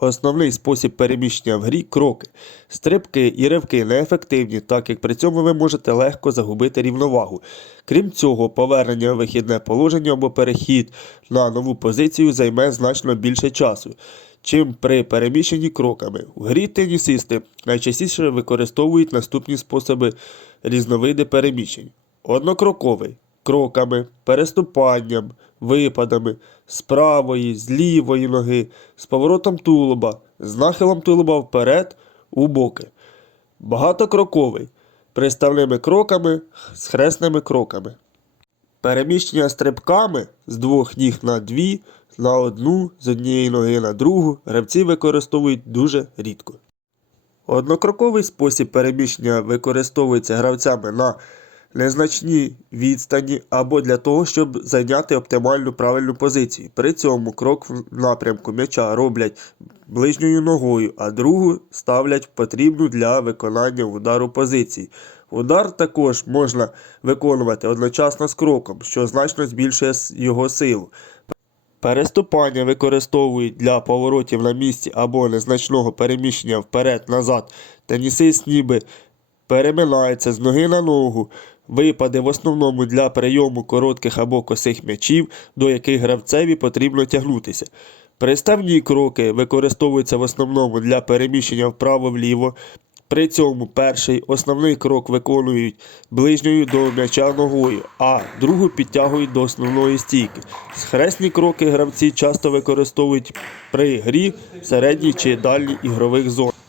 Основний спосіб переміщення в грі кроки. Стрибки і ривки неефективні, так як при цьому ви можете легко загубити рівновагу. Крім цього, повернення в вихідне положення або перехід на нову позицію займе значно більше часу, чим при переміщенні кроками. В грі тенісисти найчастіше використовують наступні способи різновиди переміщень: однокроковий кроками, переступанням, випадами, з правої, з лівої ноги, з поворотом тулуба, з нахилом тулуба вперед, у боки. Багатокроковий, приставними кроками, з хресними кроками. Переміщення стрибками з двох ніг на дві, на одну, з однієї ноги на другу гравці використовують дуже рідко. Однокроковий спосіб переміщення використовується гравцями на незначній відстані або для того, щоб зайняти оптимальну правильну позицію. При цьому крок в напрямку м'яча роблять ближньою ногою, а другу ставлять потрібну для виконання удару позиції. Удар також можна виконувати одночасно з кроком, що значно збільшує його силу. Переступання використовують для поворотів на місці або незначного переміщення вперед-назад. Тенісист ніби переминається з ноги на ногу. Випади в основному для прийому коротких або косих м'ячів, до яких гравцеві потрібно тягнутися. Приставні кроки використовуються в основному для переміщення вправо-вліво. При цьому перший основний крок виконують ближньою до м'яча ногою, а другу підтягують до основної стійки. Схресні кроки гравці часто використовують при грі середній чи дальній ігрових зонах.